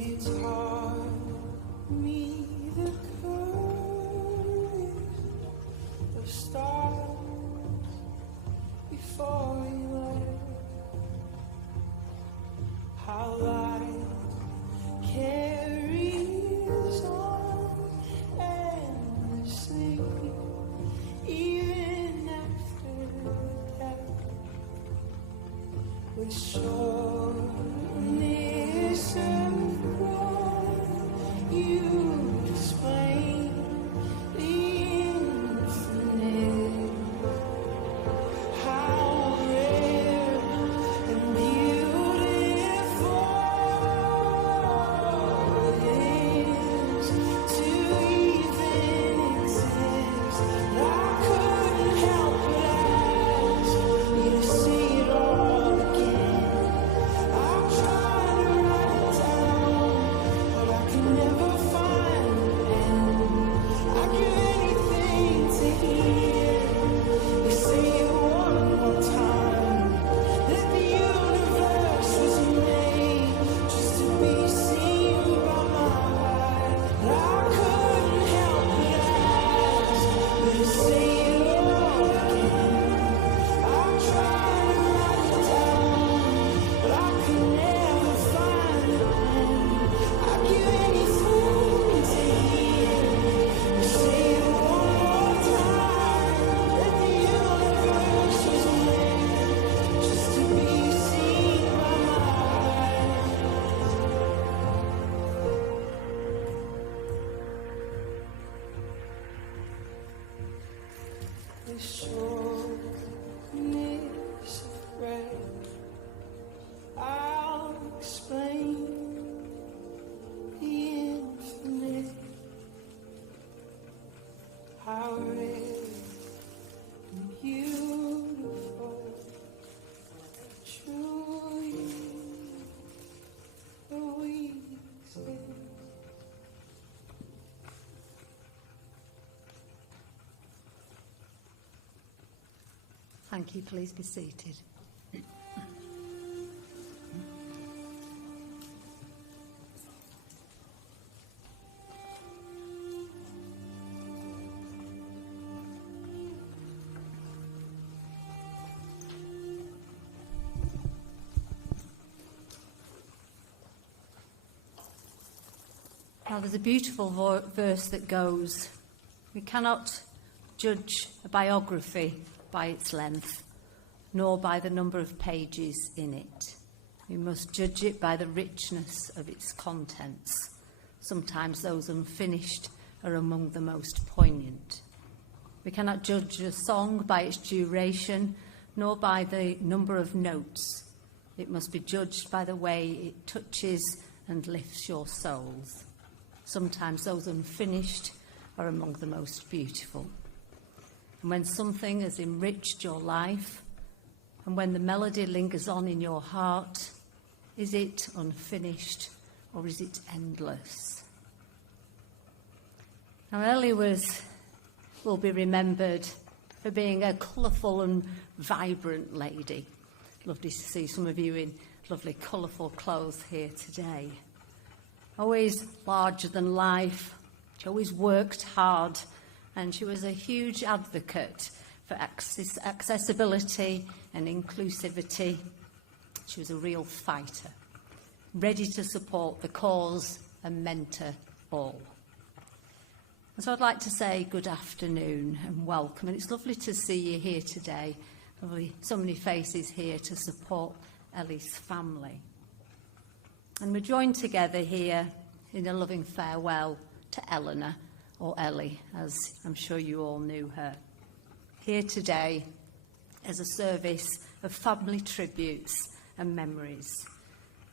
It's hard me the courage of stars before you left. How life carries on endlessly, even after death. With sureness of what you explain the infinite. How rare and beautiful it is to even exist. I couldn't help but ask you to see it all again. I tried to write it down, but I can never find the end. I'd give anything to hear you say it one more time. That the universe was made just to be seen by my eyes. I couldn't help but ask you to say it all again. I tried to write it down, but I could never find the end. I'd give anything to hear you say it one more time. That the universe was made just to be seen by my eyes. The sureness of breath, I'll explain the infinite. How rare and beautiful, truly we exist. Thank you. Please be seated. Now, there's a beautiful verse that goes, "We cannot judge a biography by its length, nor by the number of pages in it. We must judge it by the richness of its contents. Sometimes those unfinished are among the most poignant. We cannot judge a song by its duration, nor by the number of notes. It must be judged by the way it touches and lifts your souls. Sometimes those unfinished are among the most beautiful. And when something has enriched your life, and when the melody lingers on in your heart, is it unfinished or is it endless?" Now, Elli will be remembered for being a colourful and vibrant lady. Lovely to see some of you in lovely colourful clothes here today. Always larger than life. She always worked hard, and she was a huge advocate for accessibility and inclusivity. She was a real fighter, ready to support the cause and mentor all. And so I'd like to say good afternoon and welcome. And it's lovely to see you here today. Lovely, so many faces here to support Elli's family. And we're joined together here in a loving farewell to Eleanor, or Elli, as I'm sure you all knew her. Here today as a service of family tributes and memories.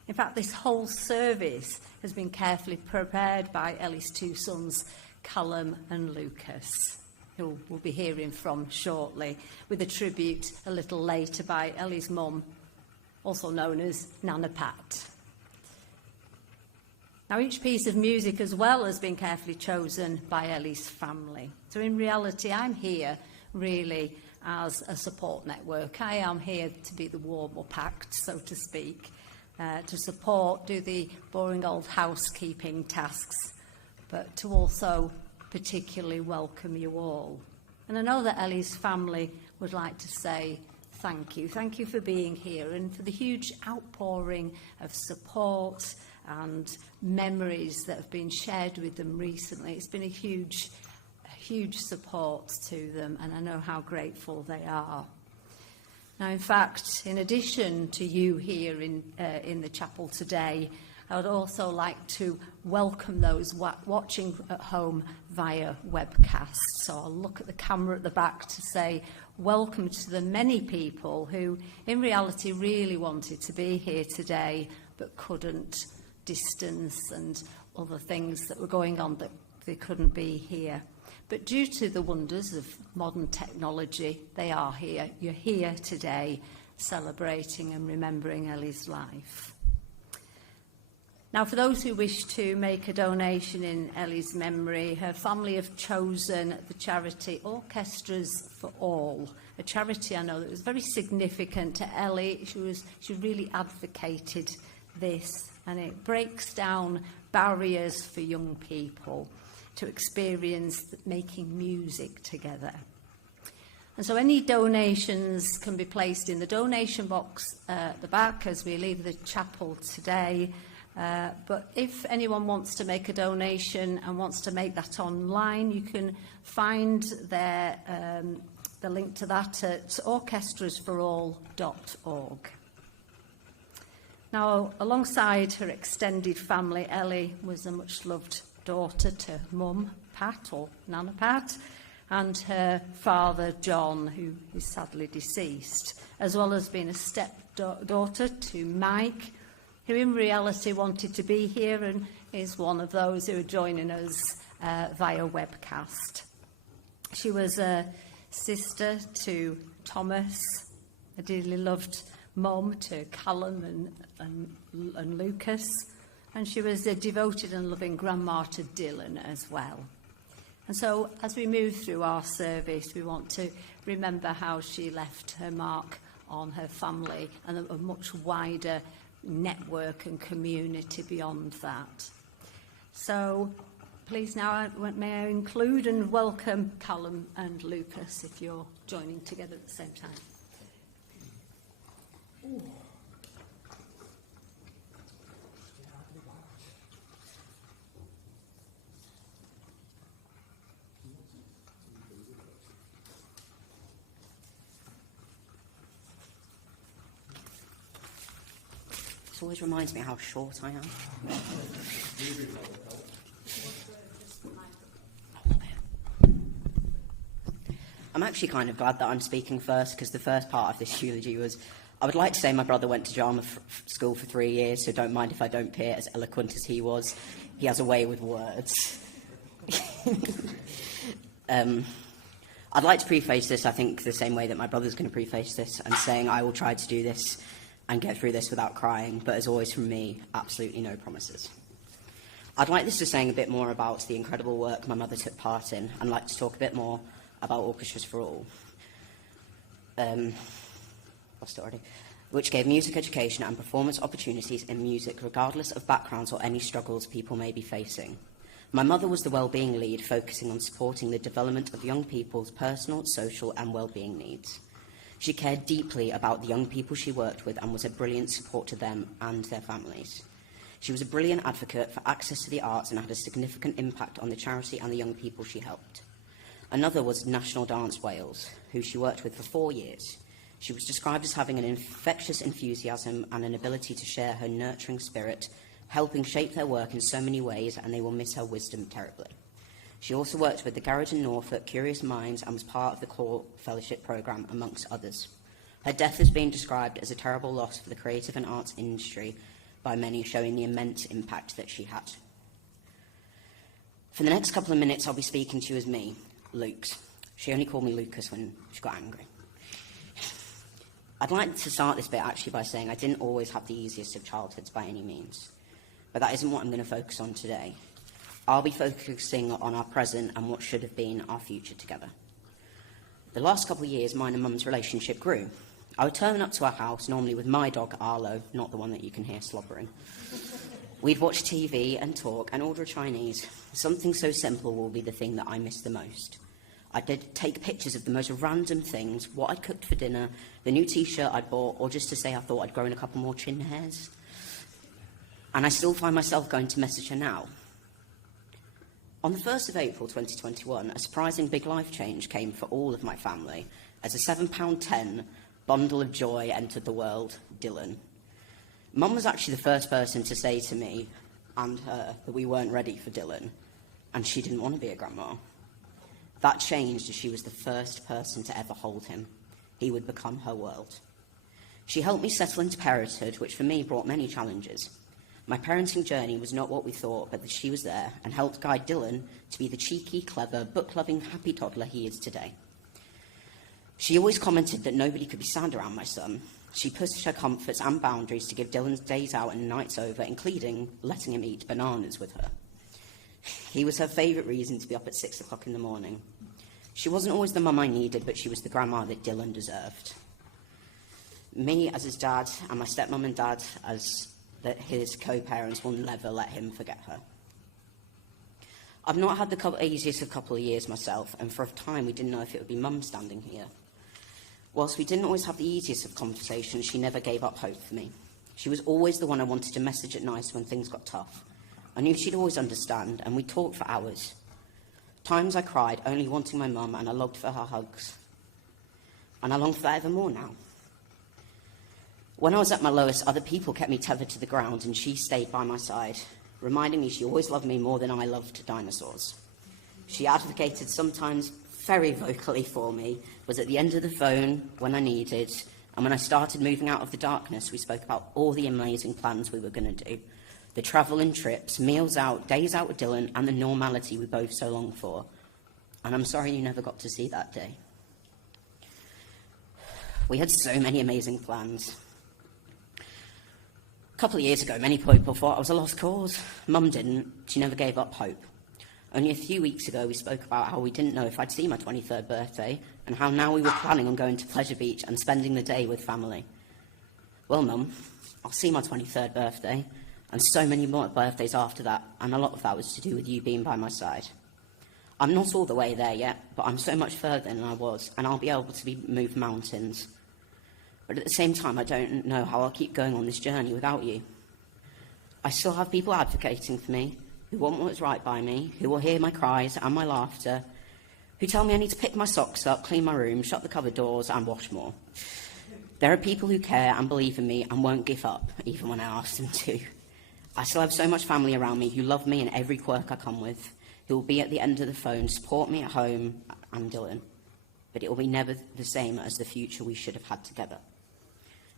In fact, this whole service has been carefully prepared by Elli's two sons, Callum and Lucas, who we'll be hearing from shortly, with a tribute a little later by Elli's mum, also known as Nana Pat. Now, each piece of music as well has been carefully chosen by Elli's family. So in reality, I'm here really as a support network. I am here to be the warm-up act, so to speak. to support, do the boring old housekeeping tasks, but to also particularly welcome you all. And I know that Elli's family would like to say thank you. Thank you for being here and for the huge outpouring of support and memories that have been shared with them recently. It's been a huge support to them, and I know how grateful they are. Now, in fact, in addition to you here in the chapel today, I would also like to welcome those watching at home via webcast. So I'll look at the camera at the back to say welcome to the many people who, in reality, really wanted to be here today but couldn't, distance and other things that were going on that they couldn't be here. But due to the wonders of modern technology, they are here. You're here today celebrating and remembering Elli's life. Now, for those who wish to make a donation in Elli's memory, her family have chosen the charity Orchestras for All, a charity I know that was very significant to Elli. She really advocated this, and it breaks down barriers for young people to experience making music together. And so any donations can be placed in the donation box at the back as we leave the chapel today. But if anyone wants to make a donation and wants to make that online, you can find the link to that at orchestrasforall.org. Now, alongside her extended family, Elli was a much-loved daughter to Mum, Pat, or Nana Pat, and her father, John, who is sadly deceased, as well as being a stepdaughter to Mike, who in reality wanted to be here and is one of those who are joining us via webcast. She was a sister to Thomas, a dearly loved mum to Callum and Lucas, and she was a devoted and loving grandma to Dylan as well. And so as we move through our service, we want to remember how she left her mark on her family and a much wider network and community beyond that. So please now may I include and welcome Callum and Lucas if you're joining together at the same time. Ooh. This always reminds me how short I am. I'm actually kind of glad that I'm speaking first, because the first part of this eulogy was, I would like to say my brother went to drama school for 3 years, so don't mind if I don't appear as eloquent as he was. He has a way with words. I'd like to preface this, I think, the same way that my brother's going to preface this, and saying I will try to do this and get through this without crying, but as always from me, absolutely no promises. I'd like this to saying a bit more about the incredible work my mother took part in, and like to talk a bit more about Orchestras for All. Lost it already. Which gave music education and performance opportunities in music regardless of backgrounds or any struggles people may be facing. My mother was the wellbeing lead, focusing on supporting the development of young people's personal, social and wellbeing needs. She cared deeply about the young people she worked with and was a brilliant support to them and their families. She was a brilliant advocate for access to the arts and had a significant impact on the charity and the young people she helped. Another was National Dance Wales, who she worked with for 4 years. She was described as having an infectious enthusiasm and an ability to share her nurturing spirit, helping shape their work in so many ways, and they will miss her wisdom terribly. She also worked with the Garage in Norfolk, Curious Minds, and was part of the Core Fellowship programme, amongst others. Her death has been described as a terrible loss for the creative and arts industry by many, showing the immense impact that she had. For the next couple of minutes, I'll be speaking to you as me, Luke's. She only called me Lucas when she got angry. I'd like to start this bit actually by saying I didn't always have the easiest of childhoods by any means, but that isn't what I'm going to focus on today. I'll be focusing on our present and what should have been our future together. The last couple of years, mine and Mum's relationship grew. I would turn up to our house, normally with my dog Arlo, not the one that you can hear slobbering. We'd watch TV and talk and order Chinese. Something so simple will be the thing that I miss the most. I'd take pictures of the most random things, what I'd cooked for dinner, the new T-shirt I'd bought, or just to say I thought I'd grown a couple more chin hairs. And I still find myself going to message her now. On the 1st of April 2021, a surprising big life change came for all of my family as a £7.10 bundle of joy entered the world, Dylan. Mum was actually the first person to say to me and her that we weren't ready for Dylan, and she didn't want to be a grandma. That changed as she was the first person to ever hold him. He would become her world. She helped me settle into parenthood, which for me brought many challenges. My parenting journey was not what we thought, but that she was there and helped guide Dylan to be the cheeky, clever, book-loving, happy toddler he is today. She always commented that nobody could be sad around my son. She pushed her comforts and boundaries to give Dylan days out and nights over, including letting him eat bananas with her. He was her favourite reason to be up at 6 o'clock in the morning. She wasn't always the mum I needed, but she was the grandma that Dylan deserved. Me as his dad and my stepmum and dad as his co-parents will never let him forget her. I've not had the easiest of couple of years myself, and for a time we didn't know if it would be mum standing here. Whilst we didn't always have the easiest of conversations, she never gave up hope for me. She was always the one I wanted to message at night when things got tough. I knew she'd always understand, and we talked for hours. Times I cried, only wanting my mum, and I longed for her hugs. And I long for that ever more now. When I was at my lowest, other people kept me tethered to the ground, and she stayed by my side, reminding me she always loved me more than I loved dinosaurs. She advocated sometimes very vocally for me, was at the end of the phone when I needed, and when I started moving out of the darkness, we spoke about all the amazing plans we were going to do. The travel and trips, meals out, days out with Dylan, and the normality we both so longed for. And I'm sorry you never got to see that day. We had so many amazing plans. A couple of years ago, many people thought I was a lost cause. Mum didn't. She never gave up hope. Only a few weeks ago, we spoke about how we didn't know if I'd see my 23rd birthday, and how now we were planning on going to Pleasure Beach and spending the day with family. Well, Mum, I'll see my 23rd birthday, and so many more birthdays after that, and a lot of that was to do with you being by my side. I'm not all the way there yet, but I'm so much further than I was, and I'll be able to move mountains. But at the same time, I don't know how I'll keep going on this journey without you. I still have people advocating for me, who want what's right by me, who will hear my cries and my laughter, who tell me I need to pick my socks up, clean my room, shut the cupboard doors, and wash more. There are people who care and believe in me and won't give up, even when I ask them to. I still have so much family around me who love me in every quirk I come with, who will be at the end of the phone, support me at home and Dylan. But it will be never the same as the future we should have had together.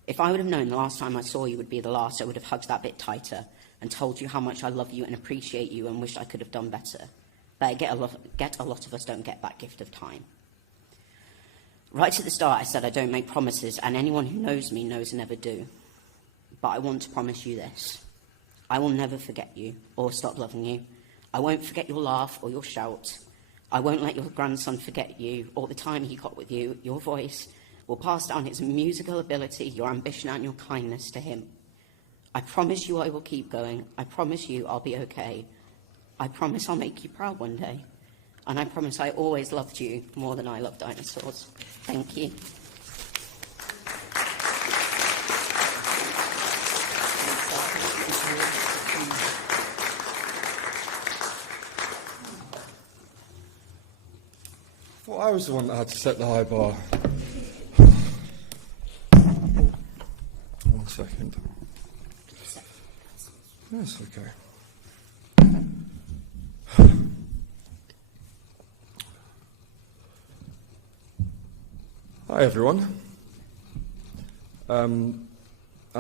If I would have known the last time I saw you would be the last, I would have hugged that bit tighter and told you how much I love you and appreciate you and wish I could have done better. But a lot of us don't get that gift of time. Right at the start, I said I don't make promises, and anyone who knows me knows I never do. But I want to promise you this. I will never forget you or stop loving you. I won't forget your laugh or your shout. I won't let your grandson forget you or the time he got with you. Your voice will pass down his musical ability, your ambition and your kindness to him. I promise you I will keep going. I promise you I'll be okay. I promise I'll make you proud one day. And I promise I always loved you more than I love dinosaurs. Thank you. I thought I was the one that had to set the high bar. 1 second. That's okay. Hi everyone. I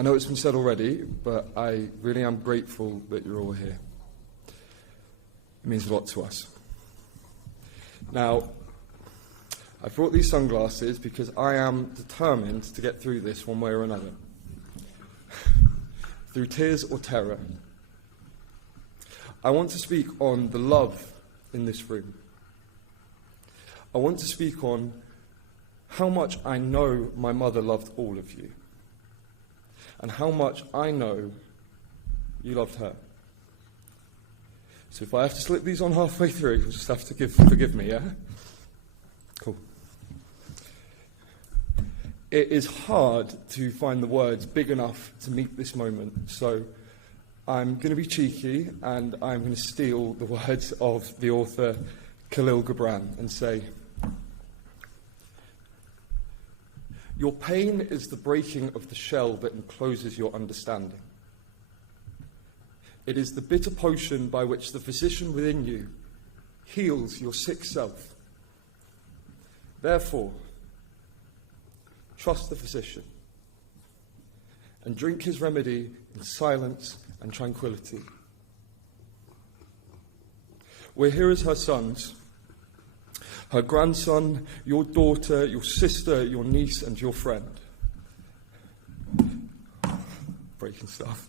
know it's been said already, but I really am grateful that you're all here. It means a lot to us. Now, I brought these sunglasses because I am determined to get through this one way or another. Through tears or terror. I want to speak on the love in this room. I want to speak on how much I know my mother loved all of you, and how much I know you loved her. So if I have to slip these on halfway through, you'll just have to forgive me, yeah? Cool. It is hard to find the words big enough to meet this moment, so I'm going to be cheeky and I'm going to steal the words of the author Khalil Gibran and say, your pain is the breaking of the shell that encloses your understanding. It is the bitter potion by which the physician within you heals your sick self. Therefore, trust the physician and drink his remedy in silence and tranquility. We're here as her sons, her grandson, your daughter, your sister, your niece, and your friend. Breaking stuff.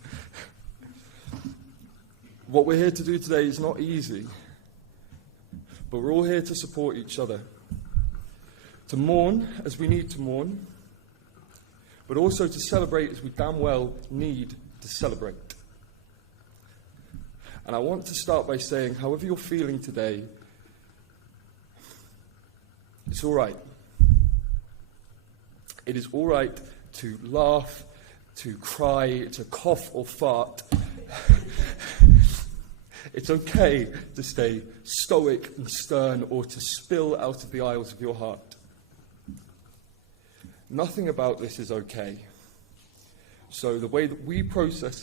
What we're here to do today is not easy, but we're all here to support each other, to mourn as we need to mourn, but also to celebrate as we damn well need to celebrate. And I want to start by saying, however you're feeling today, it's all right. It is all right to laugh, to cry, to cough or fart. It's okay to stay stoic and stern or to spill out of the aisles of your heart. Nothing about this is okay. So the way that we process